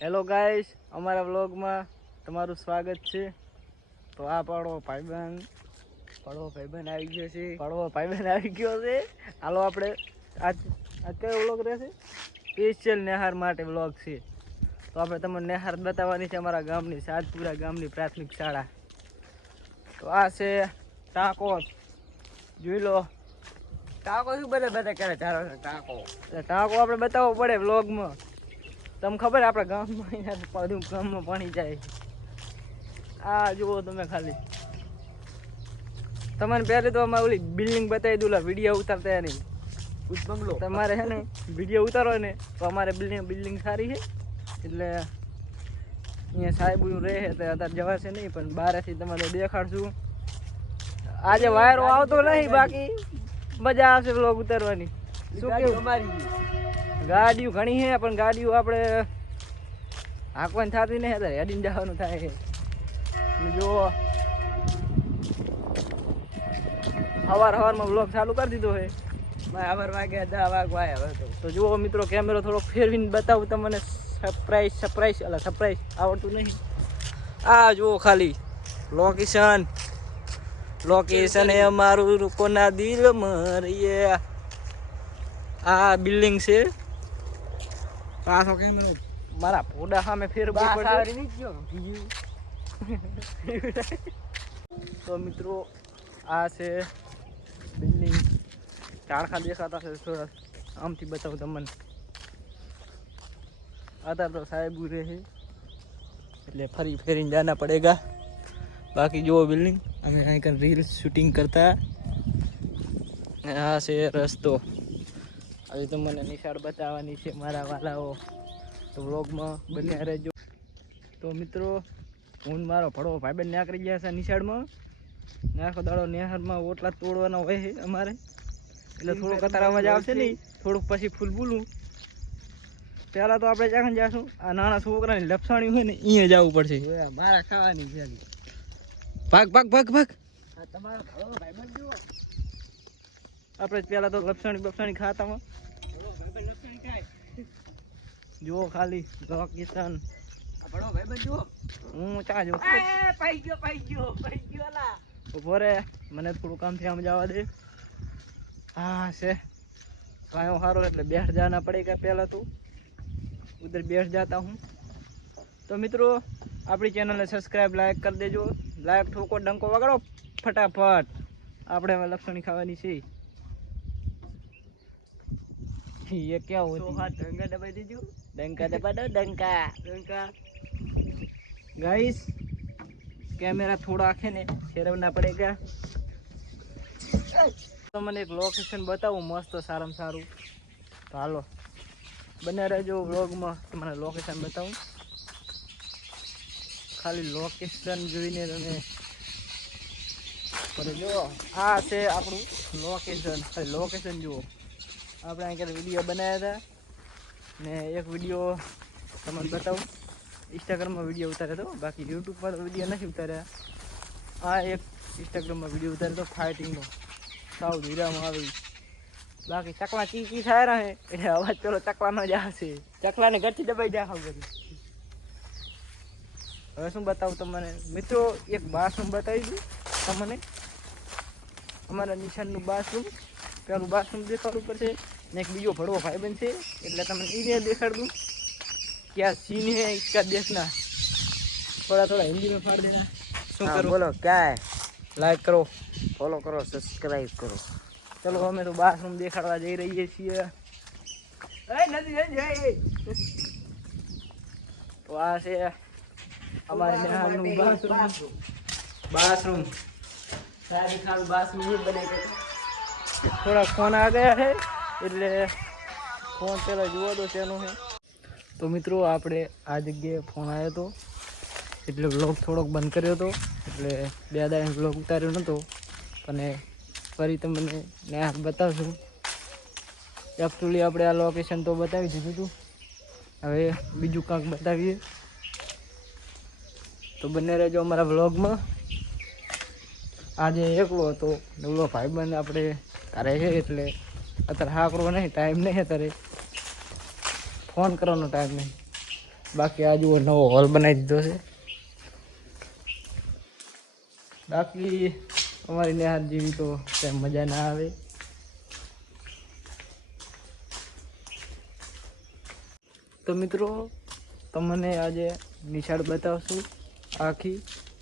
Hello guys, અમારા વ્લોગમાં તમારું સ્વાગત છે. તો આ પડવો ભાઈબંધ આવી ગયો છે. હાલો આપણે આજ કયો વ્લોગ રહેશે? સ્પેશિયલ નેહાર માટે વ્લોગ છે. તો આપણે તમને નેહાર બતાવવાની છે અમારા ગામની, સાતપુરા ગામની પ્રાથમિક શાળા. તો આ છે ટાંકો, જોઈ લો. ટાંકો શું બધા કરે ટાંકો આપણે બતાવવો પડે વ્લોગમાં. તમને ખબર આપણા ગામમાં બધું ગામમાં પાણી જાય. આ જુઓ તમે ખાલી. તમને પહેલે તો અમારે ઓલી બિલ્ડિંગ બતાવી દઉં, વિડીયો ઉતારતા નહીં. બંગલો તમારે છે ને વિડીયો ઉતારો ને તો અમારે બિલ્ડિંગ સારી છે, એટલે અહીંયા સાહેબ રહે છે તો અત્યારે જવાશે નહીં, પણ બહારથી તમારે દેખાડશું. આજે વાયરો આવતો નહીં, બાકી મજા આવશે વ્લોગ ઉતારવાની. શું કેવું? અમારી ગાડીઓ ઘણી છે, પણ ગાડીઓ આપણે હાંકવાની થતી નહીં, અત્યારે હેડીને જવાનું થાય છે. જો સવારમાં વ્લોગ ચાલુ કરી દીધો છે. 11 વાગ્યા 10 વાગવા આવ્યા તો જુઓ મિત્રો, કેમેરો થોડોક ફેરવીને બતાવું તમને. સરપ્રાઈઝ આવડતું નહીં. આ જુઓ ખાલી લોકેશન એ અમારું કોના દિલ મરીએ. આ બિલ્ડિંગ છે. પાછો કેમેરો મારા પોડા સામે ફેરવું તો મિત્રો આ છે બિલ્ડિંગ. ટાળખા દેખાતા છે, થોડા આમથી બતાવું તમને. અત્યારે તો સાહેબ રહે છે એટલે ફરીને જાના પડેગા. બાકી જુઓ બિલ્ડિંગ, અમે અહીં રીલ શૂટિંગ કરતા. આ છે રસ્તો. હવે તો મને નિશાળ બતાવવાની છે મારા વાલાઓ, તો વ્લોગમાં બન્યા રહેજો. તો મિત્રો, હું મારો ભડવો ભાઈબંધ નીકળી ગયા છે નિશાળમાં. આખો દાડો નેહારમાં ઓટલા તોડવાના હોય છે અમારે, એટલે થોડોક અત્યારે અવાજ આવશે નહીં, થોડુંક પછી ફૂલ બોલું. પહેલાં તો આપણે જ્યાં જઈશું, આ નાના છોકરાની લપસાણી હોય ને અહીંયા જવું પડશે. મારા ખાવાની છે. ભાગ તમારો ભડવો ભાઈબંધ જુઓ. આપણે પહેલાં તો લપસાણી ખાતામાં જુઓ ખાલી લોકેશન. ભડવો ભાઈબંધ જુઓ. હું ચા જો પાઈ ગયો લા. ઉભો રે, મને થોડું કામથી આમ જવા દે. હા છે કાયો સારો, એટલે બેઠ જાના પડેગા. પહેલાં તો ઉધર બેઠ જાતા હું. તો મિત્રો, આપણી ચેનલને સબસ્ક્રાઈબ લાઈક કરી દેજો. લાઈક ઠોકો, ડંકો વગાડો ફટાફટ. આપણે હવે લપસણી ખાવાની છે. ये क्या होती तो हाथ डंगा दबाई दीजिए. डंका दबा दो, डंका. गाइस, कैमरा थोड़ा आखे ने फेरवना पड़ेगा. तो मैंने एक लोकेशन बताऊँ मस्त साराમાં સારું. તો હાલો બને રહેજો વ્લોગમાં, તમને લોકેશન બતાવું. ખાલી લોકેશન જોઈને તમે જો આ છે આપણું લોકેશન. ખાલી લોકેશન જુઓ. આપણે અહીં વિડીયો બનાવ્યા હતા ને એક વિડીયો તમને બતાવું. ઇન્સ્ટાગ્રામમાં વિડીયો ઉતાર્યો હતો, બાકી યુટ્યુબમાં તો વિડીયો નથી ઉતાર્યા. આ એક ઇન્સ્ટાગ્રામમાં વિડીયો ઉતાર્યો હતો ફાઇટિંગનો, સાવ ધીરામાં આવી. બાકી ચકલા ચી થાય રહે એટલે અવાજ પેલો ચકલાનો જ આવશે. ચકલાને ઘરથી દબાઈ જાય બધું. હવે શું બતાવું તમને મિત્રો, એક બાથરૂમ બતાવી દઉં તમને. અમારા નિશાનનું બાથરૂમ, પેલું બાથરૂમ દેખાડવું પડશે ને એક બીજો ભડવો ભાઈબંધ છે, એટલે તમને એને દેખાડ દઉં. क्या सीन है इसका देखना. थोड़ा हिंदी में फाड़ देना. શું કરો? બોલો क्या है? लाइक करो, फॉलो करो, सब्सक्राइब करो. ચલો અમે તો બાથરૂમ દેખાડવા જઈ રહીએ છીએ. તો આ છે અમારે નેહાલનું બાથરૂમ. થોડા ફોન આ ગયા છે, એટલે ફોન પેલા જુઓ તો તેનું છે. તો મિત્રો, આપણે આ જગ્યાએ ફોન આવ્યો હતો એટલે વ્લોગ થોડોક બંધ કર્યો હતો, એટલે 2 દાડા વ્લોગ ઉતાર્યો નહોતો. અને ફરી તમને નેહાર બતાવશું. એકચ્યુઅલી આપણે આ લોકેશન તો બતાવી દીધું હતું, હવે બીજું કાંક બતાવીએ. તો બને રહેજો અમારા વ્લોગમાં. આજે એકલો હતો, નવલો ભાઈબંધ આપણે ઘરે છે, એટલે અત્યારે હાકરો નહીં, ટાઈમ નહીં, અત્યારે ફોન કરવાનો ટાઈમ નહીં. બાકી આ જુઓ નવો હોલ બનાવી દીધો છે. બાકી અમારી નેહાર જેવી તો કંઈ મજા ના આવે. તો મિત્રો તમને આજે નિશાળ બતાવશું આખી,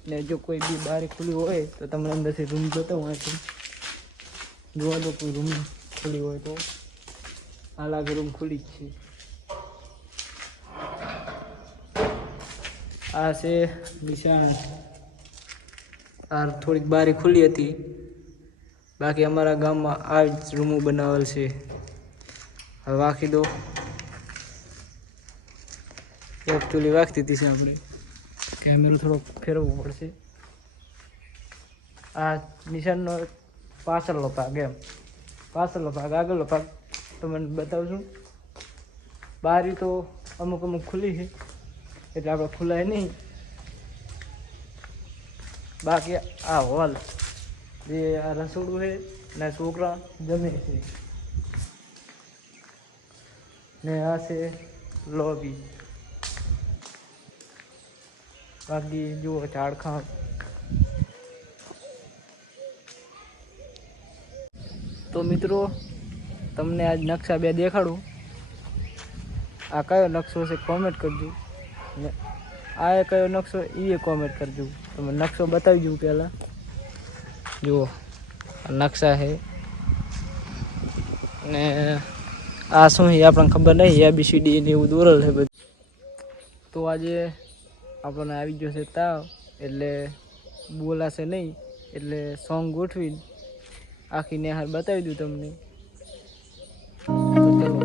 ને જો કોઈ બી બારી ખુલ્લી હોય તો તમને અંદરથી રૂમ બતાવું. અહીંથી જોવા દો કોઈ રૂમ ખુલ્લી હોય તો. આ લાગે રૂમ ખુલ્લી જ છે. આ છે નિશાળ. આ થોડીક બારી ખુલ્લી હતી, બાકી અમારા ગામમાં આ જ રૂમો બનાવેલ છે. હવે વાંખી દો. એકચ્યુઅલી વાગતી હતી છે, આપણે કેમેરો થોડોક ફેરવવો પડશે. આ નિશાનનો પાછળનો ભાગ, એમ પાછળનો ભાગ, આગળનો ભાગ તમને બતાવશું. બારી તો અમુક અમુક ખુલ્લી છે એટલે આપણે ખુલાય નહીં. બાકી આ હોલ જે આ રસોડું છે ને છોકરા જમે છે, ને આ છે લોબી. બાકી જુઓ ઝાડખાં. તો મિત્રો તમને આજ નકશા બે દેખાડું. આ કયો નકશો છે કોમેન્ટ કરજો, ને આ કયો નકશો એ કોમેન્ટ કરજો. તમે નકશો બતાવી દઉં પહેલાં. જુઓ નકશા છે, ને આ શું છે આપણને ખબર નહીં. ABCD ને એવું દોરેલ છે બધું. તો આજે આપણને આવી ગયો છે તાવ, એટલે બોલાશે નહીં, એટલે સોંગ ગોઠવીને આખી નેહાર બતાવી દઉં તમને. તો ચલો.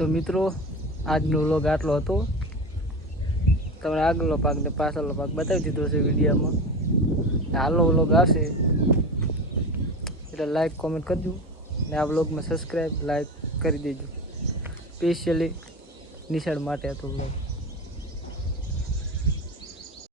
તો મિત્રો આજનો વ્લોગ આટલો હતો. તમને આગળનો ભાગ ને પાછળનો ભાગ બતાવી દીધો છે વિડીયોમાં. હાલનો વ્લોગ આવશે એટલે લાઈક કોમેન્ટ કરજો, ને આ વ્લોગમાં સબસ્ક્રાઈબ લાઈક કરી દેજો. સ્પેશિયલી નિશાળ માટે હતો વ્લોગ.